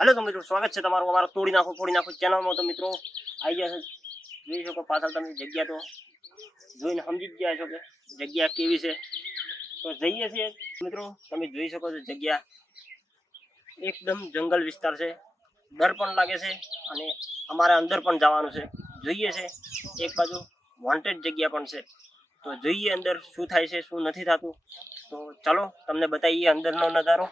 Hello तो मित्रों स्वागत है તમારું અમારો તોડી નાખો ચેનલમાં। તો મિત્રો આવી ગયા છે, જોઈ શકો પાછળ તમે જગ્યા તો જોઈને સમજી જ ગયા છો કે જગ્યા કેવી છે। તો જઈએ છીએ મિત્રો, તમે જોઈ શકો છો જગ્યા એકદમ જંગલ વિસ્તાર છે, ડર પણ લાગે છે અને અમારે અંદર પણ જવાનું છે। જોઈએ છે એક બાજુ વોન્ટેડ જગ્યા પણ છે, તો જોઈએ અંદર શું થાય છે શું નથી થતું। તો ચાલો તમને બતાવીએ અંદરનો નજારો।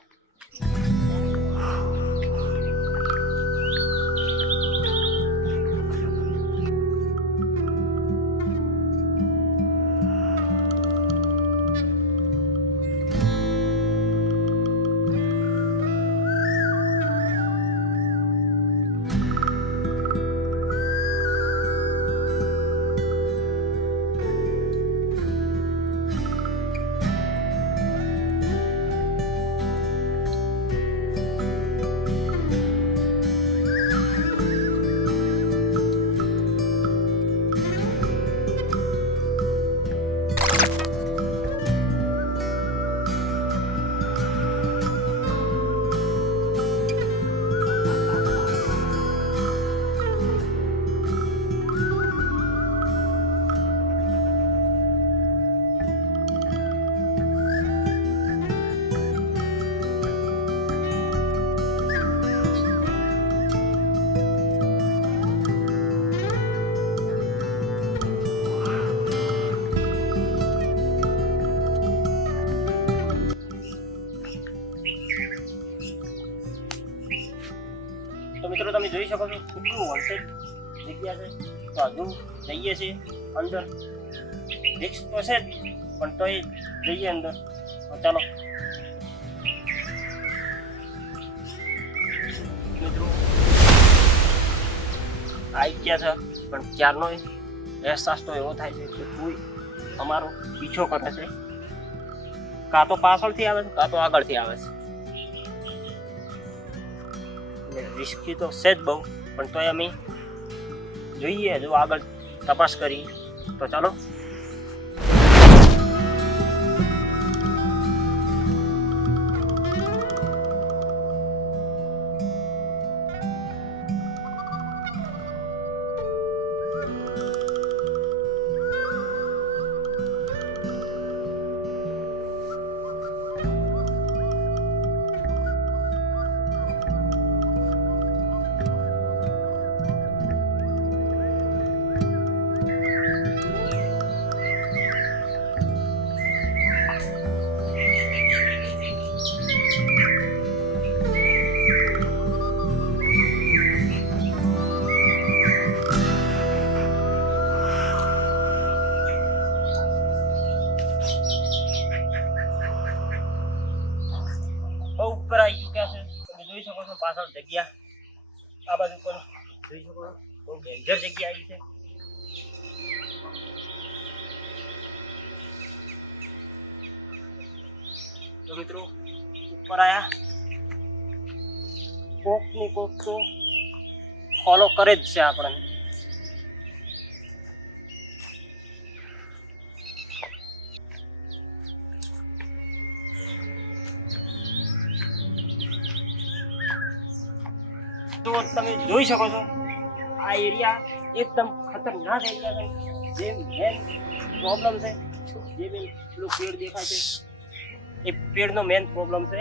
तो मित्रों તમે જોઈ શકો છો કેટલું વોન્ટેડ જગ્યા છે। તો હજુ જઈએ છીએ અંદર, રિસ્ક તો છે જ પણ તોય જઈએ અંદર। તો ચાલો મિત્રો આવી ગયા છે, પણ ક્યારનો અહેસાસ તો એવો થાય છે કે કોઈ અમારો પીછો કરે છે, કાં તો પાછળથી આવે છે કાં તો આગળથી આવે છે। રિસ્કી તો છે જ બહુ, પણ તોય અમે જોઈએ જો આગળ તપાસ કરી। તો ચાલો ઉપર આવી ચૂક્યા છે। તમે જોઈ શકો છો પાછળ જગ્યા, આ બાજુ પણ જોઈ શકો છો બહુ ડેન્જર જગ્યા આવી છે। તો મિત્રો ઉપર આયા કોક ની કોક તો ફોલો કરે જ છે આપણને। તો તમે જોઈ શકો છો આ એરિયા એકદમ ખતરનાક એરિયા છે। જે મેન પ્રોબ્લેમ છે, જે મેન પેલું પેડ દેખાય છે એ પેડનો મેન પ્રોબ્લેમ છે।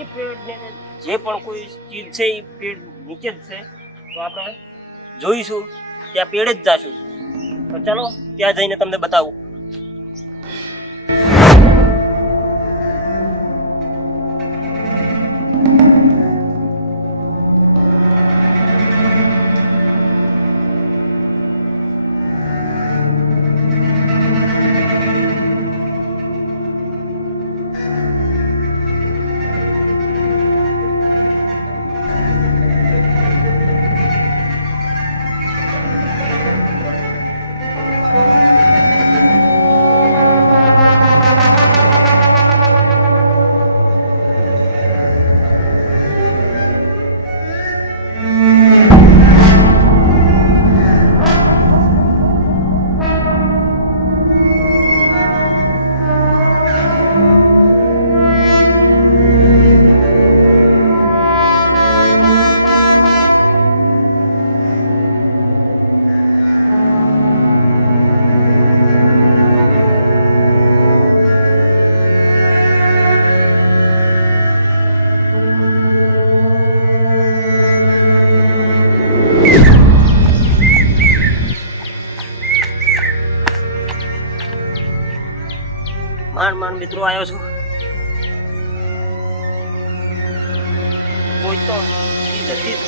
એ પેડને જે પણ કોઈ ચીજ છે એ પેડ નીચે જ છે, તો આપણે જોઈશું ત્યાં પેડ જ જાશું। તો ચાલો ત્યાં જઈને તમને બતાવું। મિત્રો આવ્યો છું. કોઈ તો ચીજ હતી જ.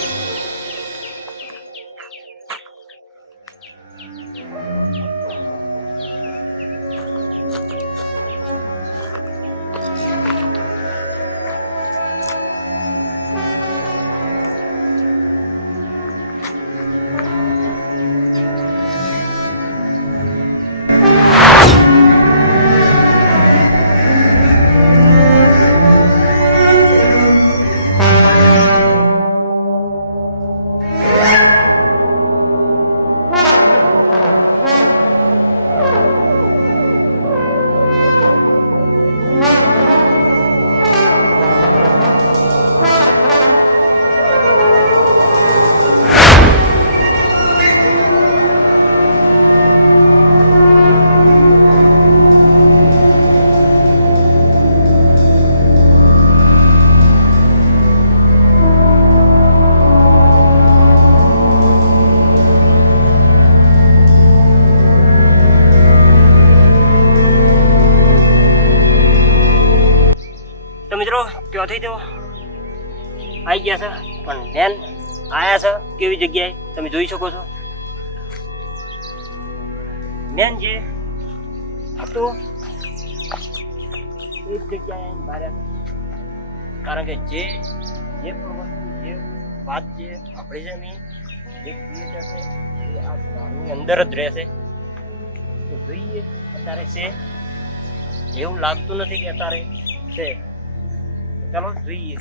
તો મિત્રો ત્યાંથી તો આવી ગયા છે, પણ મેન આયા છે કેવી જગ્યાએ તમે જોઈ શકો છો. મેન જે હતું એ જ જગ્યાએ બહાર કારણ કે જે જે પણ વસ્તુ જે વાત જે આપણી છે એની જે ક્રિએટર છે એ આ ગામની અંદર જ રહેશે. તો જોઈએ અત્યારે છે એવું લાગતું નથી કે અત્યારે છે. ચાલો જોઈએ.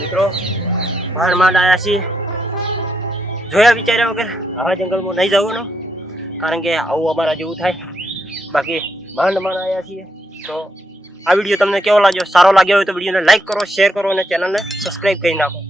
મિત્રો માંડ માંડ આવ્યા છીએ, જોયા વિચાર્યા વગર આવા જંગલમાં નહીં જવાનું, કારણ કે આવું અમારા જેવું થાય. બાકી માંડ માંડ આવ્યા છીએ. તો આ વિડીયો તમને કેવો લાગ્યો? સારો લાગ્યો હોય તો વિડીયોને લાઈક કરો, શેર કરો અને ચેનલને સબસ્ક્રાઈબ કરી નાખો.